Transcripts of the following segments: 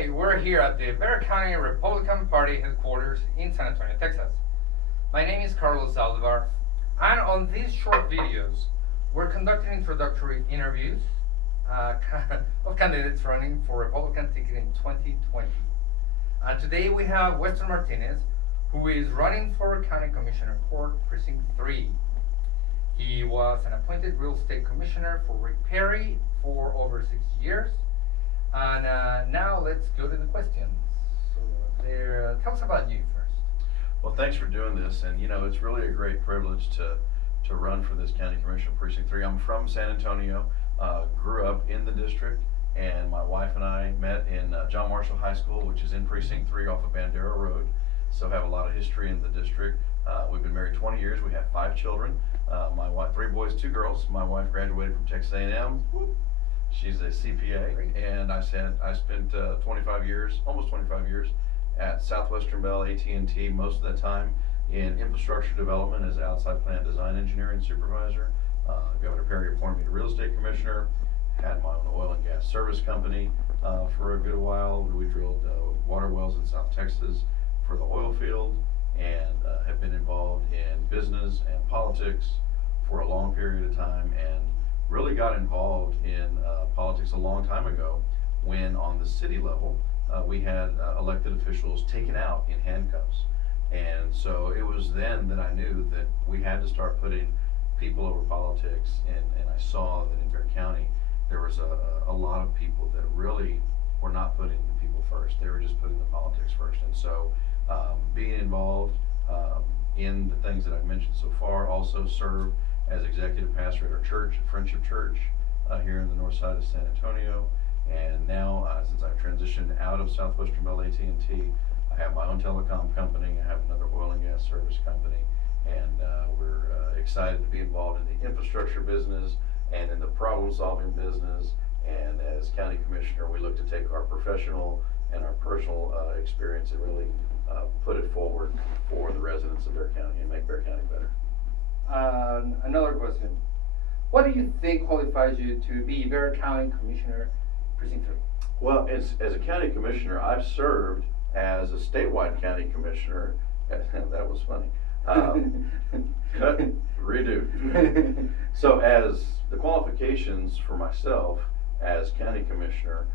Hi, we're here at the Bexar County Republican Party headquarters in San Antonio, Texas. My name is Carlos Zaldivar, and on these short videos, we're conducting introductory interviews of candidates running for Republican ticket in 2020. Today we have Weston Martínez, who is running for County Commissioner Court, Precinct 3. He was an appointed real estate commissioner for Rick Perry for over 6 years. And now let's go to the questions. So tell us about you first. Well, thanks for doing this, and it's really a great privilege to run for this County Commissioner Precinct 3. I'm from San Antonio, grew up in the district, and my wife and I met in John Marshall High School, which is in Precinct 3 off of Bandera Road, so have a lot of history in the district. We've been married 20 years, we have 5 children, my wife, 3 boys, 2 girls. My wife graduated from Texas A&M. She's a CPA, and I spent 25 years, almost 25 years, at Southwestern Bell AT&T, most of the time in infrastructure development as outside plant design engineer and supervisor. Governor Perry appointed me to real estate commissioner, had my own oil and gas service company for a good while. We drilled water wells in South Texas for the oil field, and have been involved in business and politics for a long period of time, and really got involved in politics a long time ago when on the city level we had elected officials taken out in handcuffs. And so it was then that I knew that we had to start putting people over politics, and I saw that in Bexar County there was a lot of people that really were not putting the people first. They were just putting the politics first. And so being involved in the things that I've mentioned so far, also served as executive pastor at our church, Friendship Church, here in the north side of San Antonio. And now, since I've transitioned out of Southwestern Bell AT&T, I have my own telecom company, I have another oil and gas service company, and we're excited to be involved in the infrastructure business and in the problem-solving business. And as county commissioner, we look to take our professional and our personal experience and really put it forward for the residents of Bexar County and make Bexar County better. Another question. What do you think qualifies you to be Bexar County Commissioner Precinct 3? Well, as a county commissioner, I've served as a statewide county commissioner. That was funny. Cut, redo. So as the qualifications for myself as county commissioner,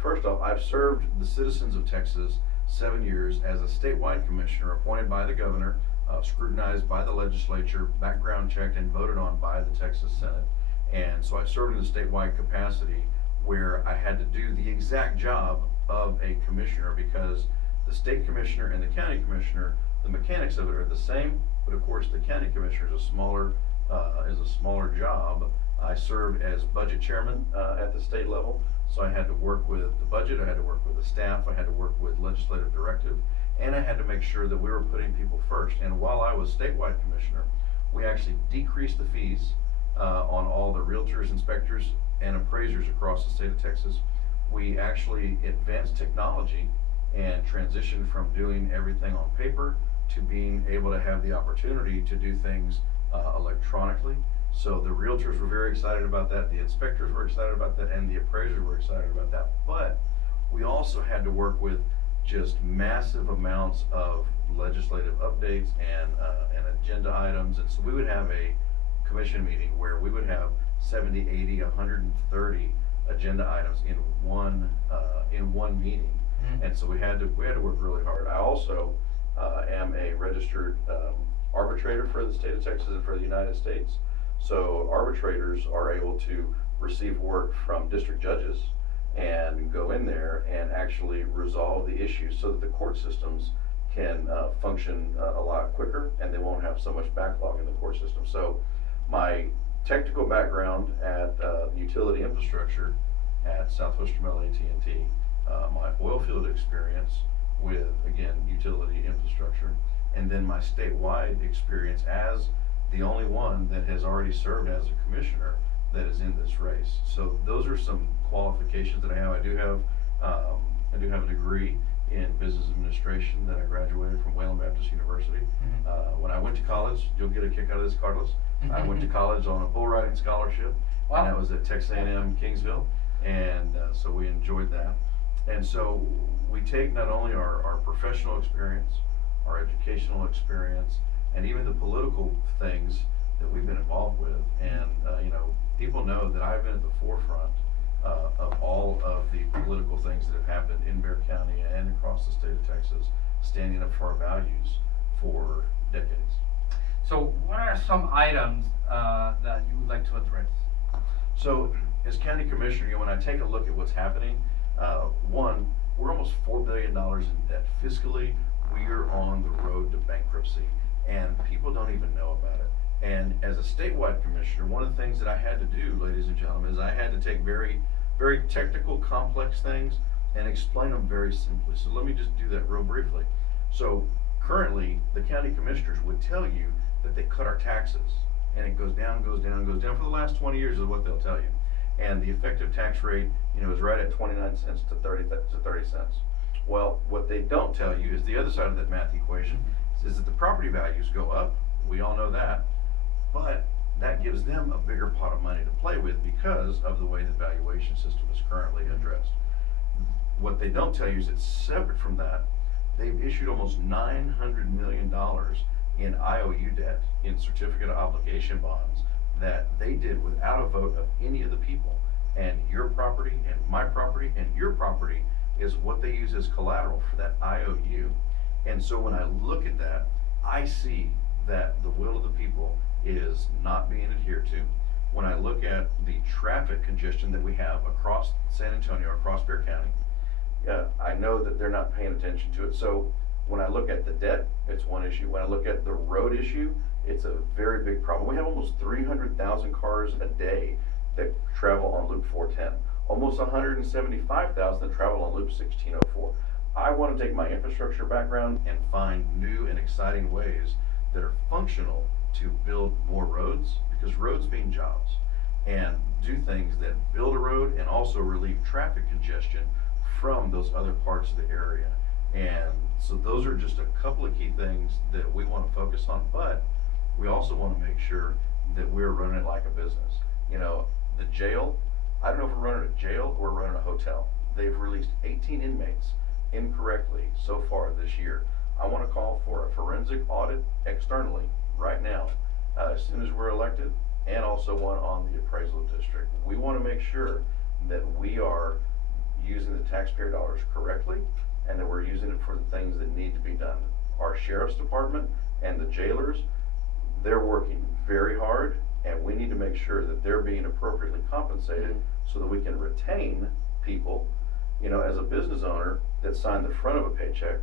first off, I've served the citizens of Texas 7 years as a statewide commissioner appointed by the governor, scrutinized by the legislature, background checked, and voted on by the Texas Senate. And so I served in a statewide capacity where I had to do the exact job of a commissioner, because the state commissioner and the county commissioner, the mechanics of it are the same, but of course the county commissioner is a smaller job. I served as budget chairman at the state level, so I had to work with the budget, I had to work with the staff, I had to work with legislative directive, and I had to make sure that we were putting people first. And while I was statewide commissioner, we actually decreased the fees on all the realtors, inspectors, and appraisers across the state of Texas. We actually advanced technology and transitioned from doing everything on paper to being able to have the opportunity to do things electronically. So the realtors were very excited about that, the inspectors were excited about that, and the appraisers were excited about that. But we also had to work with just massive amounts of legislative updates and agenda items. And so we would have a commission meeting where we would have 70, 80, 130 agenda items in one meeting. Mm-hmm. And so we had to work really hard. I also am a registered arbitrator for the state of Texas and for the United States. So arbitrators are able to receive work from district judges and go in there and actually resolve the issues so that the court systems can function a lot quicker, and they won't have so much backlog in the court system. So my technical background at utility infrastructure at Southwestern Bell AT&T, my oil field experience with, again, utility infrastructure, and then my statewide experience as the only one that has already served as a commissioner that is in this race. So those are some qualifications that I have. I do have a degree in business administration that I graduated from Wayland Baptist University. Mm-hmm. When I went to college, you'll get a kick out of this, Carlos. Mm-hmm. I went to college on a bull riding scholarship. Wow. And that was at Texas A&M Kingsville, and so we enjoyed that. And so we take not only our professional experience, our educational experience, and even the political things that we've been involved with. And, people know that I've been at the forefront of all of the political things that have happened in Bexar County and across the state of Texas, standing up for our values for decades. So what are some items that you would like to address? So, as county commissioner, when I take a look at what's happening, one, we're almost $4 billion in debt. Fiscally, we are on the road to bankruptcy, and people don't even know about it. And as a statewide commissioner, one of the things that I had to do, ladies and gentlemen, is I had to take very, very technical, complex things and explain them very simply. So let me just do that real briefly. So currently, the county commissioners would tell you that they cut our taxes, and it goes down, goes down, goes down for the last 20 years is what they'll tell you. And the effective tax rate, is right at 29 cents to 30 cents. Well, what they don't tell you is the other side of that math equation is that the property values go up. We all know that. But that gives them a bigger pot of money to play with because of the way the valuation system is currently addressed. What they don't tell you is it's separate from that. They've issued almost $900 million in IOU debt, in certificate of obligation bonds, that they did without a vote of any of the people. And your property and my property and your property is what they use as collateral for that IOU. And so when I look at that, I see that the will of the people is not being adhered to. When I look at the traffic congestion that we have across San Antonio, across Bexar County, I know that they're not paying attention to it. So when I look at the debt, it's one issue. When I look at the road issue, it's a very big problem. We have almost 300,000 cars a day that travel on Loop 410. Almost 175,000 that travel on Loop 1604. I want to take my infrastructure background and find new and exciting ways that are functional to build more roads, because roads mean jobs, and do things that build a road and also relieve traffic congestion from those other parts of the area. And so those are just a couple of key things that we want to focus on, but we also want to make sure that we're running it like a business. The jail, I don't know if we're running a jail or we're running a hotel. They've released 18 inmates incorrectly so far this year. I want to call for a forensic audit externally right now, as soon as we're elected, and also one on the appraisal district. We want to make sure that we are using the taxpayer dollars correctly, and that we're using it for the things that need to be done. Our sheriff's department and the jailers, they're working very hard, and we need to make sure that they're being appropriately compensated so that we can retain people. As a business owner that signed the front of a paycheck,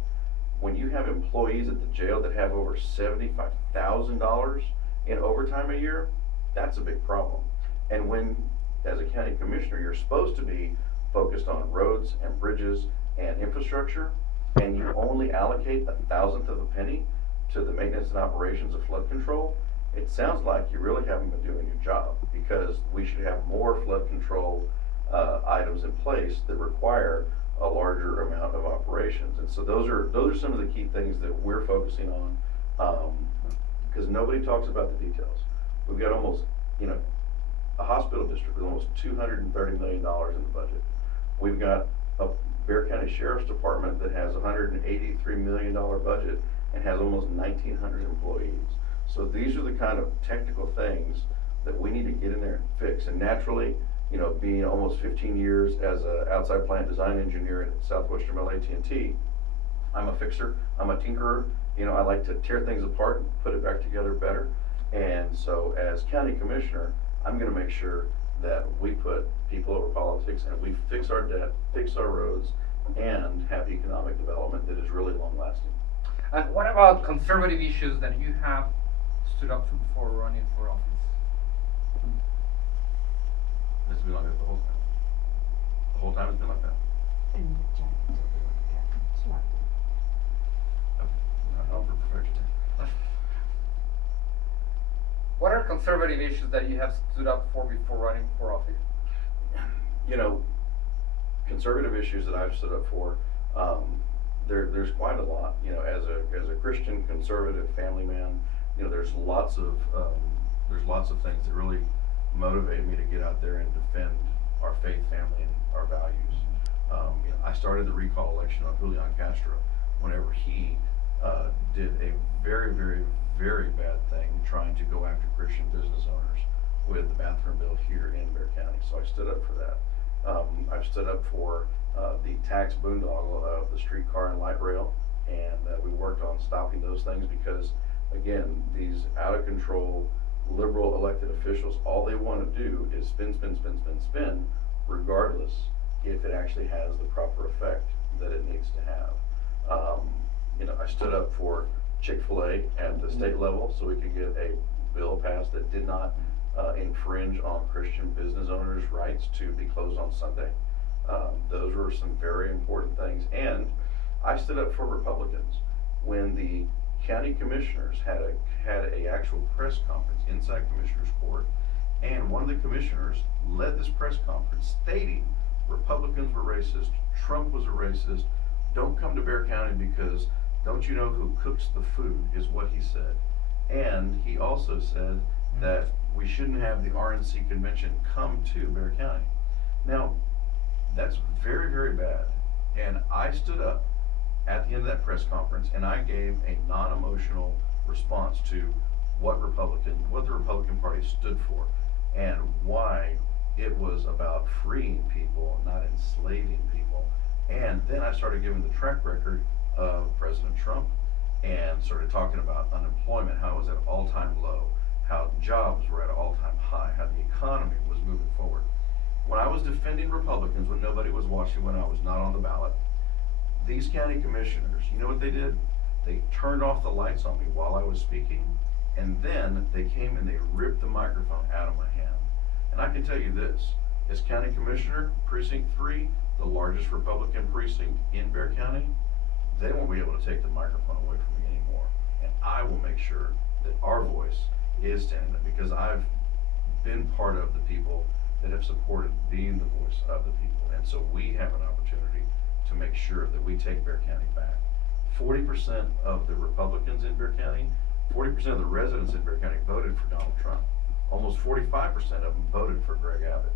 when you have employees at the jail that have over $75,000 in overtime a year, that's a big problem. And when, as a county commissioner, you're supposed to be focused on roads and bridges and infrastructure, and you only allocate 1/1000th of a penny to the maintenance and operations of flood control, it sounds like you really haven't been doing your job, because we should have more flood control items in place that require a larger amount of operations. And so those are some of the key things that we're focusing on, because nobody talks about the details. We've got almost, a hospital district with almost $230 million in the budget. We've got a Bexar County Sheriff's Department that has a $183 million budget and has almost 1,900 employees. So these are the kind of technical things that we need to get in there and fix. And naturally, being almost 15 years as an outside plant design engineer at Southwestern Bell AT&T, I'm a fixer, I'm a tinkerer. I like to tear things apart and put it back together better. And so as county commissioner, I'm going to make sure that we put people over politics, and we fix our debt, fix our roads, and have economic development that is really long lasting. And what about conservative issues that you have stood up for running for office? This has been like that the whole time. The whole time it's been like that. I'm not for perfection. What are conservative issues that you have stood up for before running for office? Conservative issues that I've stood up for, there's quite a lot. As a Christian conservative family man, there's lots of things that really motivate me to get out there and defend our faith, family, and our values. I started the recall election on Julian Castro whenever he did a very, very, very bad thing trying to go after Christian business owners with the bathroom bill here in Bexar County. So I stood up for that. I've stood up for the tax boondoggle of the streetcar and light rail, and we worked on stopping those things because, again, these out of control liberal elected officials, all they want to do is spin, spin, spin, spin, spin, regardless if it actually has the proper effect that it needs to have. I stood up for Chick-fil-A at the state level so we could get a bill passed that did not infringe on Christian business owners' rights to be closed on Sunday. Those were some very important things. And I stood up for Republicans when the county commissioners had a actual press conference inside Commissioner's Court, and one of the commissioners led this press conference stating Republicans were racist, Trump was a racist, don't come to Bexar County because don't you know who cooks the food, is what he said. And he also said that we shouldn't have the RNC convention come to Bexar County. Now, that's very, very bad. And I stood up at the end of that press conference and I gave a non-emotional response to what the Republican Party stood for and why it was about freeing people, not enslaving people. And then I started giving the track record of President Trump and started talking about unemployment, how it was at an all-time low, how jobs were at an all-time high, how the economy was moving forward. When I was defending Republicans, when nobody was watching, when I was not on the ballot, these county commissioners, you know what they did? They turned off the lights on me while I was speaking, and then they came and they ripped the microphone out of my hand. And I can tell you this, as county commissioner, Precinct 3, the largest Republican precinct in Bexar County, they won't be able to take the microphone away from me anymore. And I will make sure that our voice is standing up, because I've been part of the people that have supported being the voice of the people. And so we have an opportunity to make sure that we take Bexar County back. 40% of the Republicans in Bexar County, 40% of the residents in Bexar County voted for Donald Trump. Almost 45% of them voted for Greg Abbott.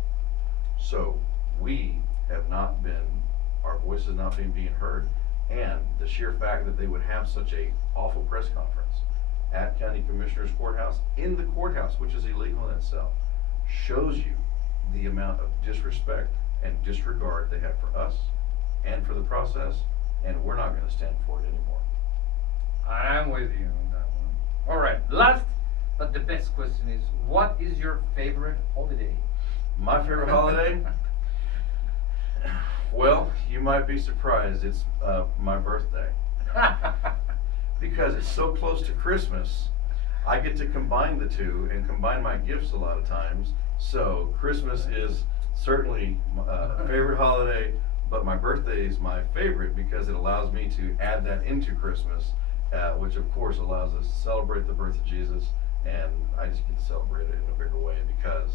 So we have not been, our voice has not been being heard, and the sheer fact that they would have such a awful press conference at County Commissioner's Courthouse, in the courthouse, which is illegal in itself, shows you the amount of disrespect and disregard they have for us and for the process, and we're not going to stand for it anymore. I'm with you on that one. All right, last but the best question is, what is your favorite holiday? My favorite holiday? Well, you might be surprised, it's my birthday. Because it's so close to Christmas, I get to combine the two and combine my gifts a lot of times. So Christmas is certainly a favorite holiday, but my birthday is my favorite because it allows me to add that into Christmas, which of course allows us to celebrate the birth of Jesus, and I just get to celebrate it in a bigger way because,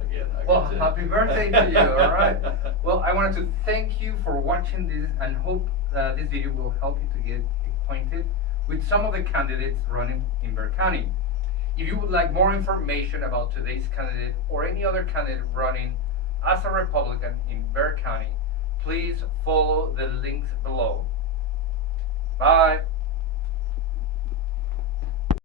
again, I well, get to... happy birthday to you, all right. Well, I wanted to thank you for watching this and hope this video will help you to get acquainted with some of the candidates running in Bexar County. If you would like more information about today's candidate or any other candidate running as a Republican in Bexar County, please follow the links below. Bye.